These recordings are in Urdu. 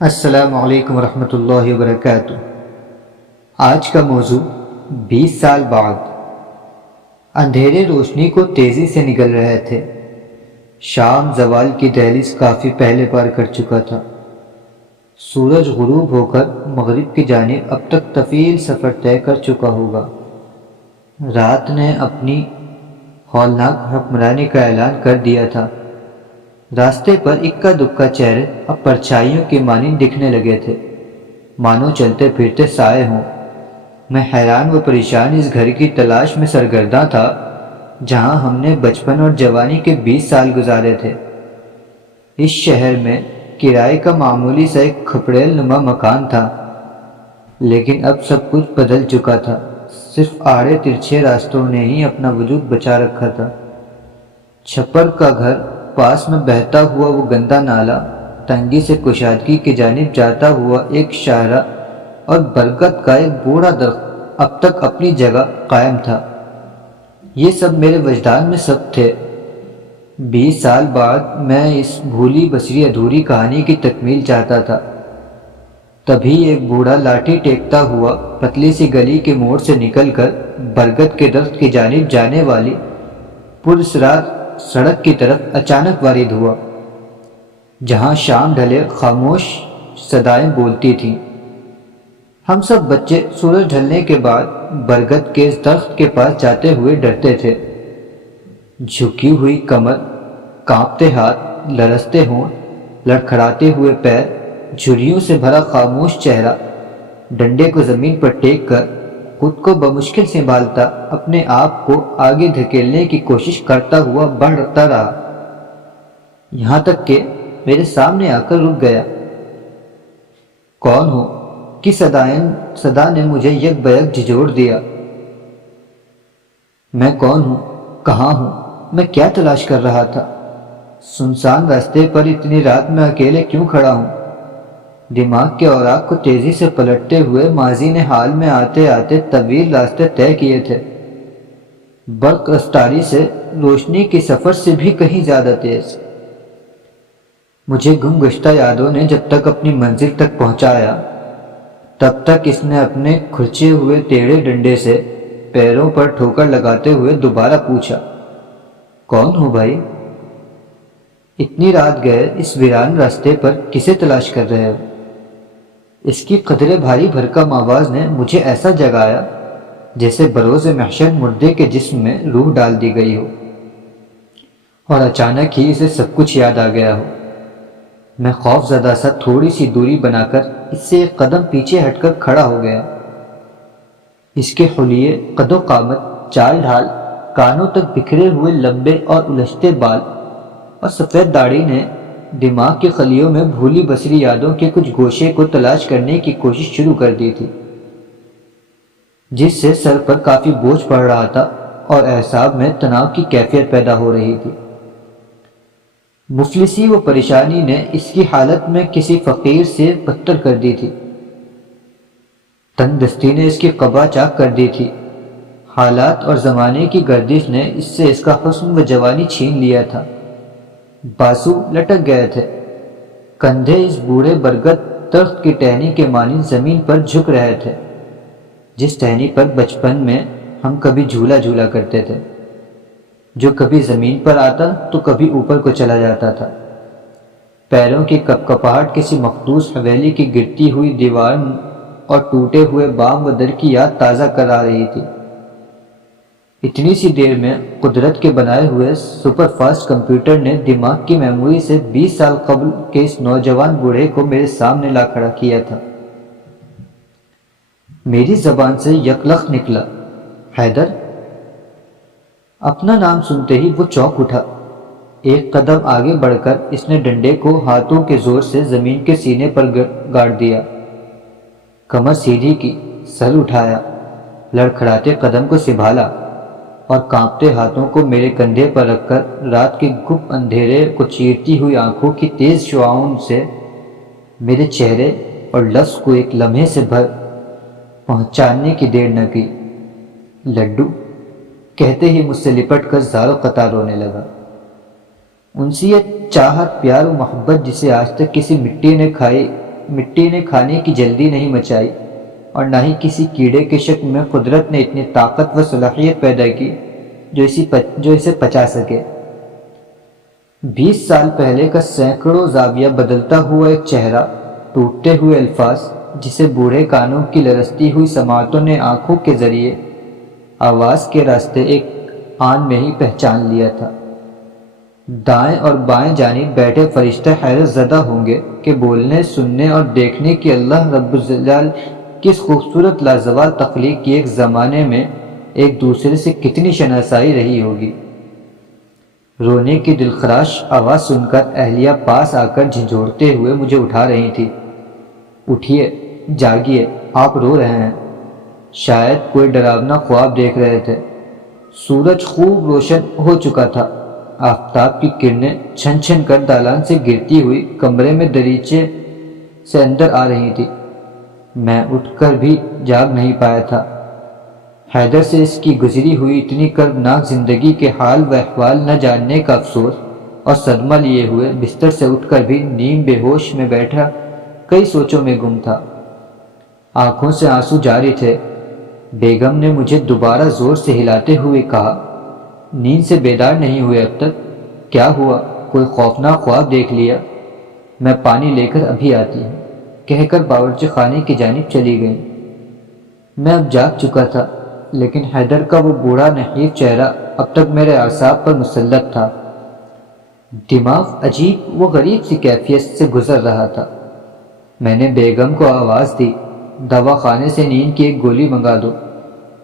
السلام علیکم ورحمۃ اللہ وبرکاتہ۔ آج کا موضوع 20 سال بعد۔ اندھیرے روشنی کو تیزی سے نگل رہے تھے۔ شام زوال کی دہلیز کافی پہلے پار کر چکا تھا۔ سورج غروب ہو کر مغرب کی جانب اب تک طویل سفر طے کر چکا ہوگا۔ رات نے اپنی ہولناک حکمرانی کا اعلان کر دیا تھا۔ راستے پر اکا دکا چہرے اب پرچھائیوں کی مانند دکھنے لگے تھے، مانو چلتے پھرتے سائے ہوں۔ میں حیران و پریشان اس گھر کی تلاش میں سرگرداں تھا جہاں ہم نے بچپن اور جوانی کے 20 سال گزارے تھے۔ اس شہر میں کرائے کا معمولی سا ایک کھپڑیل نما مکان تھا، لیکن اب سب کچھ بدل چکا تھا۔ صرف آڑے ترچھے راستوں نے ہی اپنا وجود بچا رکھا تھا۔ چھپر کا گھر، پاس میں بہتا ہوا وہ گندا نالا، تنگی سے کشادگی کی جانب جاتا ہوا ایک شاہراہ اور برگد کا ایک بوڑھا درخت اب تک اپنی جگہ قائم تھا۔ یہ سب میرے وجدان میں سب تھے۔ 20 سال بعد میں اس بھولی بسری ادھوری کہانی کی تکمیل چاہتا تھا۔ تبھی ایک بوڑھا لاٹھی ٹیکتا ہوا پتلی سی گلی کے موڑ سے نکل کر برگد کے درخت کی جانب جانے والی پراسرار سڑک کی طرف اچانک وارد ہوا، جہاں شام ڈھلے خاموش صدائیں بولتی تھیں۔ ہم سب بچے سورج ڈھلنے کے بعد برگد کے اس درخت کے پاس جاتے ہوئے ڈرتے تھے۔ جھکی ہوئی کمر، کانپتے ہاتھ، لرزتے ہونٹ، لڑکھڑاتے ہوئے پیر، جھریوں سے بھرا خاموش چہرہ، ڈنڈے کو زمین پر ٹیک کر خود کو بمشکل سنبھالتا اپنے آپ کو آگے دھکیلنے کی کوشش کرتا ہوا بڑھتا رہا، یہاں تک کہ میرے سامنے آ کر رک گیا۔ کون ہو کی صدا نے مجھے یک بیک جھنجھوڑ دیا۔ میں کون ہوں؟ کہاں ہوں؟ میں کیا تلاش کر رہا تھا؟ سنسان راستے پر اتنی رات میں اکیلے کیوں کھڑا ہوں؟ دماغ کے اوراق کو تیزی سے پلٹتے ہوئے ماضی نے حال میں آتے آتے طویل راستے طے کیے تھے، برق رفتاری سے، روشنی کی سفر سے بھی کہیں زیادہ تیز۔ مجھے گم گشتہ یادوں نے جب تک اپنی منزل تک پہنچایا، تب تک اس نے اپنے کھرچے ہوئے ٹیڑھے ڈنڈے سے پیروں پر ٹھوکر لگاتے ہوئے دوبارہ پوچھا، کون ہو بھائی؟ اتنی رات گئے اس ویران راستے پر کسے تلاش کر رہے ہو؟ اس کی قدرے بھاری بھرکم آواز نے مجھے ایسا جگایا جیسے بروز محشر مردے کے جسم میں روح ڈال دی گئی ہو، اور اچانک ہی اسے سب کچھ یاد آ گیا ہو۔ میں خوف زدہ سا تھوڑی سی دوری بنا کر اس سے ایک قدم پیچھے ہٹ کر کھڑا ہو گیا۔ اس کے حلیے قد و قامت، چال ڈھال، کانوں تک بکھرے ہوئے لمبے اور الجھتے بال اور سفید داڑھی نے دماغ کی خلیوں میں بھولی بسری یادوں کے کچھ گوشے کو تلاش کرنے کی کوشش شروع کر دی تھی، جس سے سر پر کافی بوجھ پڑ رہا تھا اور اعصاب میں تناؤ کی کیفیت پیدا ہو رہی تھی۔ مفلسی و پریشانی نے اس کی حالت میں کسی فقیر سے بدتر کر دی تھی۔ تنگ دستی نے اس کی قبا چاک کر دی تھی۔ حالات اور زمانے کی گردش نے اس سے اس کا حسن و جوانی چھین لیا تھا۔ بازو لٹک گئے تھے، کندھے اس بوڑھے برگد درخت کی ٹہنی کے مانند زمین پر جھک رہے تھے، جس ٹہنی پر بچپن میں ہم کبھی جھولا جھولا کرتے تھے، جو کبھی زمین پر آتا تو کبھی اوپر کو چلا جاتا تھا۔ پیروں کی کپ کپاہٹ کسی مخدوش حویلی کی گرتی ہوئی دیوار اور ٹوٹے ہوئے بام و در کی یاد تازہ کرا رہی تھی۔ اتنی سی دیر میں قدرت کے بنائے ہوئے سپر فاسٹ کمپیوٹر نے دماغ کی میموری سے 20 سال قبل کے اس نوجوان بوڑھے کو میرے سامنے لا کھڑا کیا تھا۔ میری زبان سے یکلخت نکلا، حیدر۔ اپنا نام سنتے ہی وہ چونک اٹھا۔ ایک قدم آگے بڑھ کر اس نے ڈنڈے کو ہاتھوں کے زور سے زمین کے سینے پر گاڑ دیا، کمر سیدھی کی، سر اٹھایا، لڑکھڑاتے قدم کو سنبھالا اور کانپتے ہاتھوں کو میرے کندھے پر رکھ کر رات کے گپ اندھیرے کو چیرتی ہوئی آنکھوں کی تیز شعاؤں سے میرے چہرے اور لفظ کو ایک لمحے سے بھر پہچاننے کی دیر نہ کی۔ لڈو کہتے ہی مجھ سے لپٹ کر زار و قطار رونے لگا۔ انسیت، چاہت، پیار و محبت جسے آج تک کسی مٹی نے کھائی مٹی نے کھانے کی جلدی نہیں مچائی اور نہ ہی کسی کیڑے کے شکل میں قدرت نے اتنی طاقت و صلاحیت پیدا کی جو اسے پچا سکے۔ 20 سال پہلے کا سینکڑوں زاویہ بدلتا ہوا ایک چہرہ، ٹوٹتے ہوئے الفاظ، جسے بوڑھے کانوں کی لرزتی ہوئی سماعتوں نے آنکھوں کے ذریعے آواز کے راستے ایک آن میں ہی پہچان لیا تھا۔ دائیں اور بائیں جانب بیٹھے فرشتے حیرت زدہ ہوں گے کہ بولنے، سننے اور دیکھنے کی اللہ رب الجلال کی اس خوبصورت لازوال تخلیق کی ایک زمانے میں ایک دوسرے سے کتنی شناسائی رہی ہوگی۔ رونے کی دلخراش آواز سن کر اہلیہ پاس آ کر جھنجھوڑتے ہوئے مجھے اٹھا رہی تھی۔ اٹھیے، جاگیے، آپ رو رہے ہیں۔ شاید کوئی ڈراونا خواب دیکھ رہے تھے۔ سورج خوب روشن ہو چکا تھا۔ آفتاب کی کرنیں چھن چھن کر دالان سے گرتی ہوئی کمرے میں دریچے سے اندر آ رہی تھی۔ میں اٹھ کر بھی جاگ نہیں پایا تھا۔ حیدر سے اس کی گزری ہوئی اتنی کربناک زندگی کے حال و احوال نہ جاننے کا افسوس اور صدمہ لیے ہوئے بستر سے اٹھ کر بھی نیم بے ہوش میں بیٹھا کئی سوچوں میں گم تھا۔ آنکھوں سے آنسو جاری تھے۔ بیگم نے مجھے دوبارہ زور سے ہلاتے ہوئے کہا، نیند سے بیدار نہیں ہوئے اب تک؟ کیا ہوا؟ کوئی خوفناک خواب دیکھ لیا؟ میں پانی لے کر ابھی آتی ہوں، کہہ کر باورچی خانے کی جانب چلی گئی۔ میں اب جاگ چکا تھا، لیکن حیدر کا وہ بوڑھا نحیف چہرہ اب تک میرے اعصاب پر مسلط تھا۔ دماغ عجیب و غریب سی کیفیت سے گزر رہا تھا۔ میں نے بیگم کو آواز دی، دواخانے سے نیند کی ایک گولی منگا دو،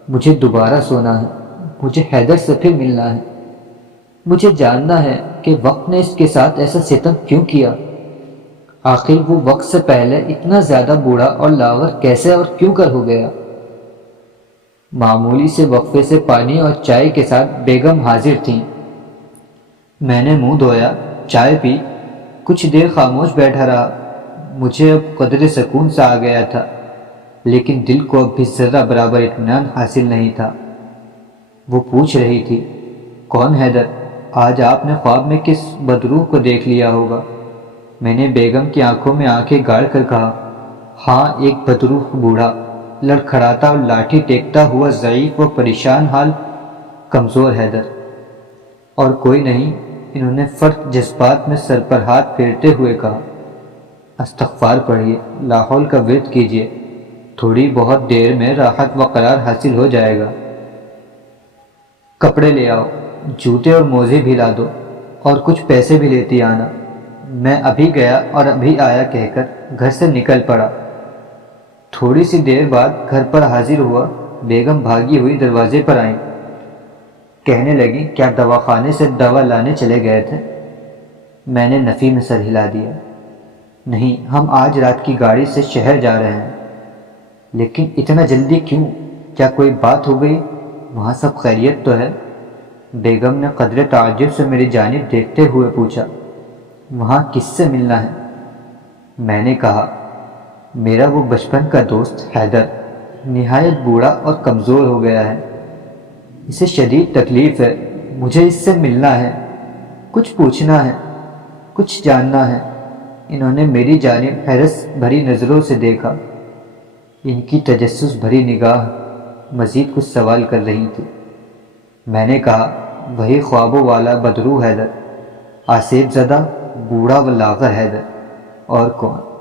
مجھے دوبارہ سونا ہے، مجھے حیدر سے پھر ملنا ہے، مجھے جاننا ہے کہ وقت نے اس کے ساتھ ایسا ستم کیوں کیا۔ آخر وہ وقت سے پہلے اتنا زیادہ بوڑھا اور لاغر کیسے اور کیوں کر ہو گیا؟ معمولی سے وقفے سے پانی اور چائے کے ساتھ بیگم حاضر تھیں۔ میں نے منہ دھویا، چائے پی، کچھ دیر خاموش بیٹھا رہا۔ مجھے اب قدر سکون سا آ گیا تھا، لیکن دل کو اب بھی ذرہ برابر اطمینان حاصل نہیں تھا۔ وہ پوچھ رہی تھی، کون حیدر؟ آج آپ نے خواب میں کس بدروح کو دیکھ لیا ہوگا؟ میں نے بیگم کی آنکھوں میں آنکھیں گاڑ کر کہا، ہاں، ایک بدروح بوڑھا، لڑکھڑاتا اور لاٹھی ٹیکتا ہوا، ضعیف و پریشان حال کمزور حیدر۔ اور کوئی نہیں، انہوں نے فرق جذبات میں سر پر ہاتھ پھیرتے ہوئے کہا، استغفار پڑھیے، لا حول کا ورد کیجیے، تھوڑی بہت دیر میں راحت و قرار حاصل ہو جائے گا۔ کپڑے لے آؤ، جوتے اور موزے بھی لا دو، اور کچھ پیسے بھی لیتی آنا۔ میں ابھی گیا اور ابھی آیا کہہ کر گھر سے نکل پڑا۔ تھوڑی سی دیر بعد گھر پر حاضر ہوا، بیگم بھاگی ہوئی دروازے پر آئیں۔ کہنے لگیں، کیا دواخانے سے دوا لانے چلے گئے تھے؟ میں نے نفی میں سر ہلا دیا، نہیں، ہم آج رات کی گاڑی سے شہر جا رہے ہیں۔ لیکن اتنا جلدی کیوں؟ کیا کوئی بات ہو گئی؟ وہاں سب خیریت تو ہے؟ بیگم نے قدر تعجب سے میری جانب دیکھتے ہوئے پوچھا، وہاں کس سے ملنا ہے؟ میں نے کہا، میرا وہ بچپن کا دوست حیدر نہایت بوڑھا اور کمزور ہو گیا ہے، اسے شدید تکلیف ہے، مجھے اس سے ملنا ہے، کچھ پوچھنا ہے، کچھ جاننا ہے۔ انہوں نے میری جانب حیرت بھری نظروں سے دیکھا۔ ان کی تجسس بھری نگاہ مزید کچھ سوال کر رہی تھی۔ میں نے کہا، وہی خوابوں والا بدروح حیدر، آسیب زدہ بوڑھا و لاغر حیدر، اور کون؟